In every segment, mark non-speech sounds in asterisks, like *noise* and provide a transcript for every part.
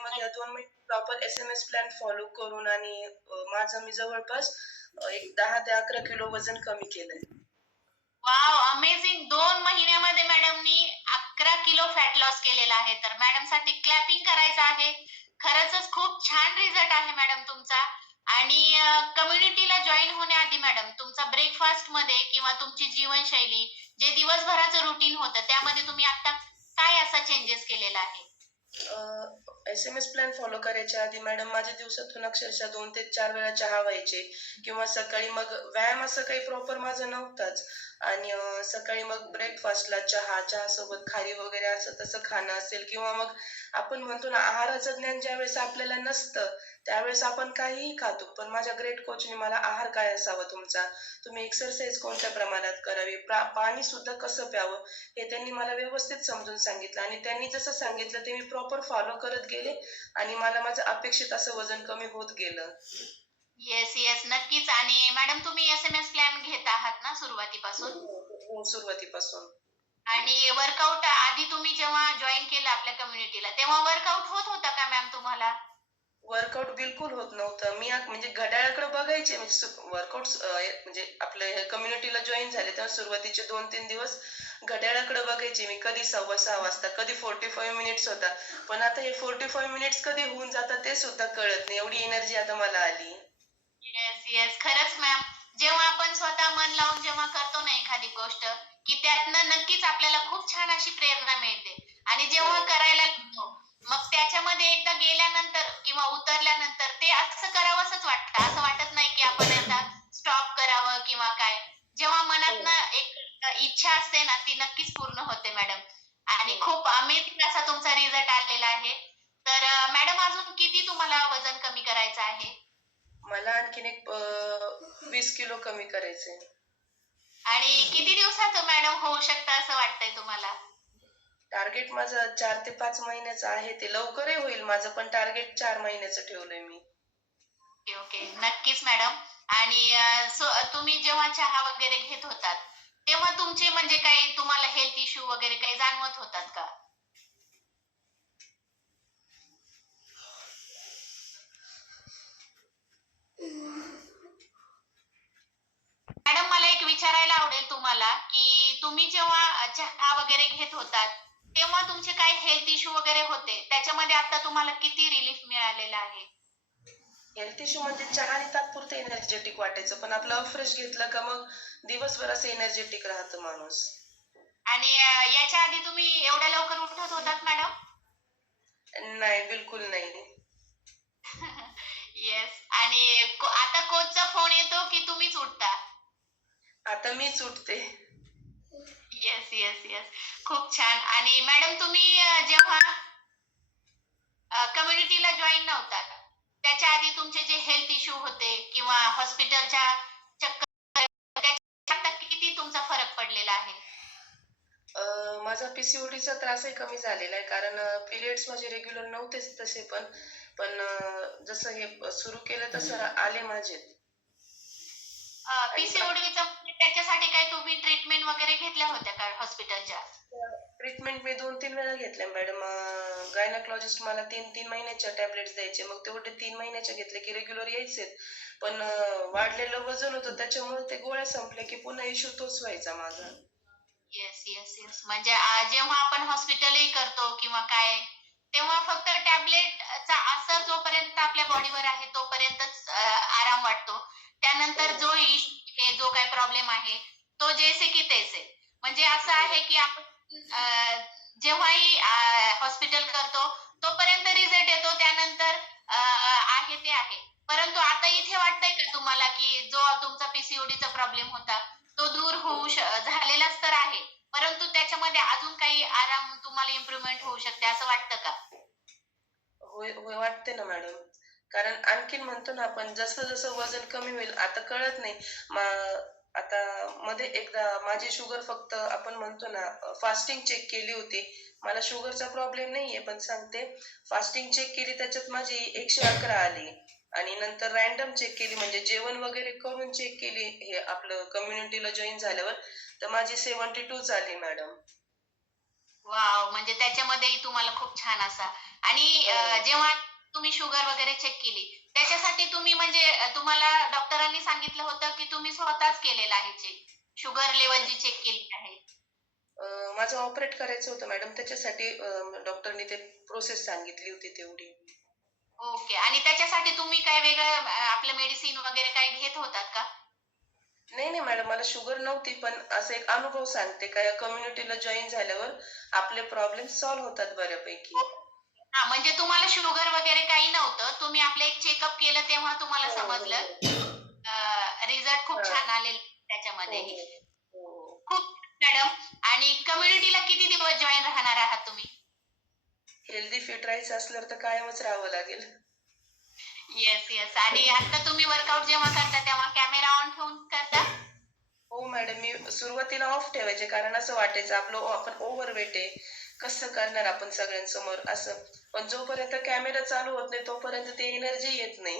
मग या दोन महिने proper S M S plan follow करून आणि माझं मी जवळपास एक दहा ते अकरा किलो वजन कमी केलंय. वाव अमेझिंग दोन महिन्यामध्ये मॅडमनी अकरा किलो फॅट लॉस केलेला आहे. तर मॅडमसाठी क्लॅपिंग करायचं आहे. खरंच खूप छान रिझल्ट आहे मॅडम तुमचा. आणि कम्युनिटीला जॉईन होण्याआधी मॅडम तुमचा ब्रेकफास्टमध्ये किंवा तुमची जीवनशैली जे दिवसभराचं रुटीन होतं त्यामध्ये तुम्ही आता काय असा चेंजेस केलेला आहे? S M S plan follow करायच्या आधी मॅडम माझ्या दिवसातून अक्षरशः दोन ते चार वेळा चहा व्हायचे. किंवा सकाळी मग व्यायाम असं काही प्रॉपर माझं नव्हताच. आणि सकाळी मग ब्रेकफास्टला चहा चहा सोबत खारी वगैरे असं तसं खाणं असेल. किंवा मग आपण म्हणतो ना आहाराचं ज्ञान ज्या वेळेस आपल्याला नसतं त्यावेळेस आपण काहीही खातो पण माझ्या ग्रेट कोचने मला आहार काय असावा तुमचा? तुम्ही एक्सरसाइज कोणत्या प्रमाणात करावी? पाणी सुद्धा कसं प्यावं? हे त्यांनी मला व्यवस्थित समजून सांगितलं आणि त्यांनी जसं सांगितलं ते मी प्रॉपर फॉलो करत गेले आणि मला माझं अपेक्षित असं वजन कमी होत गेलं. येस येस नक्कीच. आणि मॅडम तुम्ही एस एम एस प्लॅन घेत आहात ना सुरुवातीपासून? हो, सुरुवातीपासून. आणि वर्कआउट आधी तुम्ही जेव्हा जॉईन केलं आपल्या कम्युनिटीला तेव्हा वर्कआउट होत होता का मॅम तुम्हाला? वर्कआउट बिलकुल होत नव्हतं. मी म्हणजे घड्याळाकडे बघायचे म्हणजे वर्कआउट म्हणजे आपल्या कम्युनिटीला जॉईन झाले तेव्हा सुरुवातीचे दोन तीन दिवस घड्याळाकडे बघायचे. मी कधी सव्वा सहा वाजता कधी फोर्टी फाईव्ह मिनिट्स होता. पण आता हे फोर्टी फाईव्ह मिनिट्स कधी होऊन जातात ते सुद्धा कळत नाही. एवढी एनर्जी आता मला आली. येस येस खरंच मॅम जेव्हा आपण स्वतः मन लावून जेव्हा करतो ना एखादी गोष्ट की त्यातनं नक्कीच आपल्याला खूप छान अशी प्रेरणा मिळते. आणि जेव्हा करायला लागतो मग त्याच्यामध्ये एकदा गेल्यानंतर किंवा उतरल्यानंतर ते असं करावंसच वाटतं. असं वाटत नाही की आपण आता स्टॉप करावं किंवा काय. जेव्हा मनातनं एक इच्छा असते ना ती नक्कीच पूर्ण होते मॅडम. आणि खूप अमेझिंग असा तुमचा रिझल्ट आलेला आहे. तर मॅडम अजून किती तुम्हाला वजन कमी करायचं आहे? मला आणखीन एक वीस किलो कमी करायचंय. आणि किती दिवसाचं मॅडम होऊ शकतं असं वाटतंय तुम्हाला? टार्गेट माझं चार ते पाच महिन्याचं आहे ते लवकरही होईल. माझं पण टार्गेट चार महिन्याचं ठेवलंय मी. ओके ओके नक्कीच मॅडम आणि तुम्ही जेव्हा चहा वगैरे घेत होतात तेव्हा तुमचे म्हणजे काही तुम्हाला हेल्थ इश्यू वगैरे काही जाणवत होतात का? मॅडम मला एक विचारायला आवडेल तुम्हाला की तुम्ही जेव्हा चहा वगैरे घेत होतात तेव्हा तुमचे काही हेल्थ इश्यू वगैरे होते त्याच्यामध्ये आता तुम्हाला किती रिलीफ मिळालेला आहे? हेल्थ इश्यू म्हणजे चहाने तात्पुरतं एनर्जेटिक वाटायचं पण आपलं फ्रेश घेतलं का मग दिवसभर असं एनर्जेटिक राहतं माणूस. आणि अं, याच्या आधी तुम्ही एवढ्या लवकर उठत होतात मॅडम नाही बिलकुल नाही. *laughs* येस आणि को- आता कोचचा फोन येतो की तुम्हीच उठता? आता मीच उठते. येस येस येस खूप छान. आणि मॅडम तुम्ही अं, जेव्हा कम्युनिटीला जॉईन नव्हतात त्याच्या आधी तुमचे जे हेल्थ इश्यू होते किंवा हॉस्पिटलच्या चक्कर त्याच्यात आता किती तुमचा फरक पडलेला आहे? अं, माझा पीसीओडीचा त्रासही कमी झालेला आहे कारण पिरियड्स माझे रेग्युलर नव्हतेच तसे पण पण अं, जसं हे सुरू केलं तसं आले माझे. पीसीओडीचं त्याच्यासाठी काही तुम्ही ट्रीटमेंट वगैरे घेतल्या होत्या का हॉस्पिटलच्या ट्रीटमेंट मी दोन तीन वेळा घेतल्या मॅडम गायनाकोलॉजिस्ट मला तीन तीन महिन्याच्या टॅबलेट्स द्यायचे. मग तेवढे तीन महिन्याच्या घेतले की रेग्युलर यायचे. पण वाढलेलं वजन होतं. त्याच्यामुळे ते गोळ्या संपल्या की पुन्हा इश्यू तोच व्हायचा माझा. येस येस येस म्हणजे जेव्हा आपण हॉस्पिटलही करतो किंवा काय तेव्हा फक्त टॅबलेटचा असर जोपर्यंत आपल्या बॉडीवर आहे तोपर्यंतच आराम वाटतो. त्यानंतर जो इश्यू जो काही प्रॉब्लेम आहे तो जैसे की तैसे. म्हणजे असं आहे की आपण जेव्हाही हॉस्पिटल करतो तोपर्यंत रिझल्ट येतो त्यानंतर आहे ते आहे. परंतु आता इथे वाटतंय का तुम्हाला की जो तुमचा पीसीओडीचा प्रॉब्लेम होता तो दूर होऊ झालेलाच तर आहे. परंतु त्याच्यामध्ये अजून काही आराम तुम्हाला इम्प्रुव्हमेंट होऊ शकते असं वाटतं का? वाटते ना मॅडम. कारण आणखीन म्हणतो ना आपण जसं जसं वजन कमी होईल आता कळत नाही. मा- आता मध्ये एकदा माझी शुगर फक्त आपण म्हणतो ना फास्टिंग चेक केली होती. मला शुगरचा प्रॉब्लेम नाहीये पण सांगते. फास्टिंग चेक केली त्याच्यात माझी एकशे अकरा आली. आणि नंतर रॅन्डम चेक केली म्हणजे जेवण वगैरे करून चेक केली हे आपलं कम्युनिटीला जॉईन झाल्यावर. तर माझी सेवन्टी टूच आली मॅडम वाव म्हणजे त्याच्यामध्येही तुम्हाला खूप छान असा. आणि अं, जेव्हा तुम्ही शुगर वगैरे चेक केली. त्याच्यासाठी तुम्ही म्हणजे तुम्हाला डॉक्टरांनी सांगितलं होतं की तुम्ही स्वतःच केलेलं आहे चेक शुगर लेवल जी चेक केली आहे. माझं ऑपरेट करायचं होतं मॅडम त्याच्यासाठी डॉक्टरनी ते प्रोसेस सांगितली होती तेवढी. ओके आणि त्याच्यासाठी तुम्ही काय वेगळं आपलं मेडिसिन वगैरे काय घेत होतात का? नाही नाही मॅडम मला शुगर नव्हती पण असं एक अनुभव सांगते. का या कम्युनिटीला जॉईन झाल्यावर आपले प्रॉब्लेम सॉल्व्ह होतात बऱ्यापैकी. हा म्हणजे तुम्हाला शुगर वगैरे काही नव्हतं. तुम्ही आपलं एक चेकअप केलं तेव्हा तुम्हाला हो, समजलं. रिझल्ट खूप हा. छान आले त्याच्यामध्ये. हो, हो. खूप मॅडम आणि कम्युनिटीला किती दिवस जॉईन राहणार आहात तुम्ही? हेल्दी फिट राहायचं असल्यावर तर कायमच राहावं लागेल. येस येस आणि आता तुम्ही वर्कआउट जेव्हा करता तेव्हा कॅमेरा ऑन ठेवून करता? हो मॅडम मी सुरुवातीला ऑफ ठेवायचे कारण असं वाटायचं आपलं आपण ओव्हर वेट आहे. कसं करणार आपण सगळ्यांसमोर? असं. पण जोपर्यंत कॅमेरा चालू होत नाही तोपर्यंत ते एनर्जी येत नाही.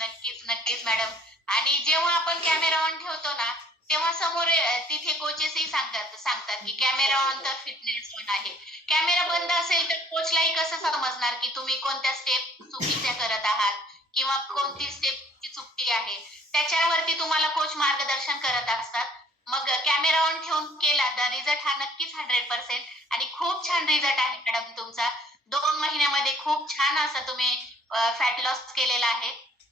नक्कीच नक्कीच मॅडम आणि जेव्हा आपण कॅमेरा ऑन ठेवतो ना तेव्हा समोर तिथे कोचेसही सांगतात सांगतात की कॅमेरा ऑन तर फिटनेस ऑन आहे. कॅमेरा बंद असेल तर कोचलाही कसं समजणार की तुम्ही कोणत्या स्टेप चुकीच्या करत आहात? किंवा कोणती स्टेप चुकती आहे? त्याच्यावरती तुम्हाला कोच मार्गदर्शन करत असतात. मग कॅमेरा ऑन ठेवून केला. तर रिझल्ट हा नक्कीच हंड्रेड पर्सेंट आणि खूप छान रिझल्ट आहे मॅडम तुमचा. दोन महिन्यामध्ये खूप छान असं तुम्ही फॅट लॉस केलेला आहे.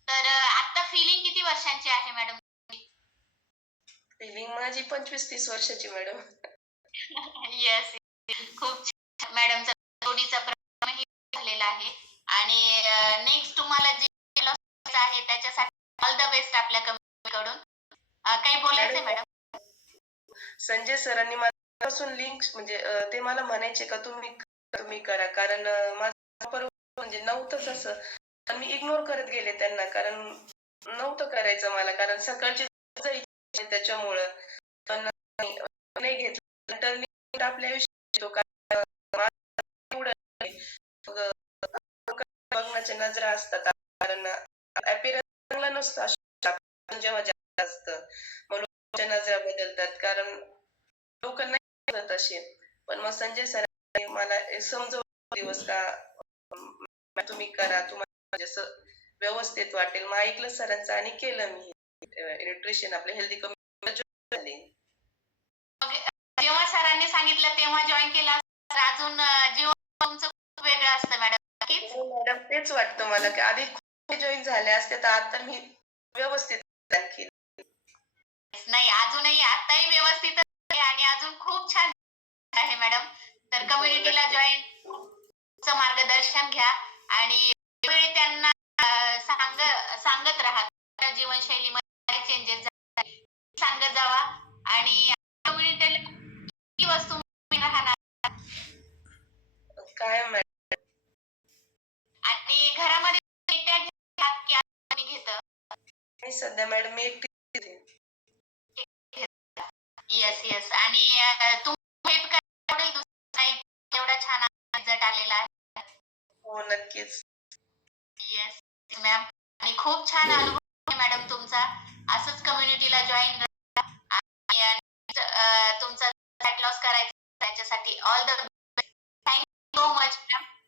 तर आता फिलिंग किती वर्षांची आहे मॅडम फिलिंग माझी पंचवीस तीस वर्षाची मॅडम येस खूप छान. मॅडमचा जोडीचा प्रमाणही झालेला आहे. आणि नेक्स्ट तुम्हाला जे loss आहे त्याच्यासाठी ऑल द बेस्ट आपल्या कंपनी कडून. अ, काही बोलायचंय मॅडम संजय सरांनी माझ्यापासून लिंक म्हणजे ते मला म्हणायचे का तुम्ही तुम्ही करा. कारण माझा म्हणजे नव्हतंच असं. पण मी इग्नोर करत गेले त्यांना कारण नव्हतं करायचं मला कारण सकाळची जायची त्याच्यामुळं. पण नाही घेतलं टर्निंग आपल्या आयुष्यात बघण्याच्या नजरा असतात कारण अपिरन्स चांगला नसतो जेव्हा जास्त. असतं म्हणून नजरा बदलतात. कारण लोक नाही असे पण मग संजय सर मला हे समजवलं दिवस का तुम्ही करा तुम्हाला म्हणजे असं व्यवस्थित वाटेल. मग ऐकलं सरांचं आणि केलं मी. न्यूट्रिशन आपले हेल्दी झाले. जेव्हा सरांनी सांगितलं तेव्हा जॉईन केला. अजून जेव्हा तुमचं खूप वेगळं असतं मॅडम. नक्कीच. मॅडम तेच वाटतं मला की आधी जॉईन झाले असते तर आता मी व्यवस्थित आणखी नाही अजूनही आताही व्यवस्थित आहे आणि अजून खूप छान आहे मॅडम. तर कम्युनिटीला जॉईन चं मार्गदर्शन घ्या आणि त्यांना सांग सांगत राहा. तुमच्या जीवनशैलीमध्ये काय चेंजेस सांगत जावा आणि कम्युनिटीला किती वस्तू राहणार? काय मॅडम आणि घरामध्ये घेतं? सध्या मॅडम मी येस येस आणि तुम्ही एवढा छान रिझल्ट आलेला आहे. हो नक्कीच. येस मॅम आणि खूप छान अनुभव आहे मॅडम तुमचा. असंच कम्युनिटीला जॉईन तुमचा फॅट लॉस करायचा त्याच्यासाठी all the thank you so much ma'am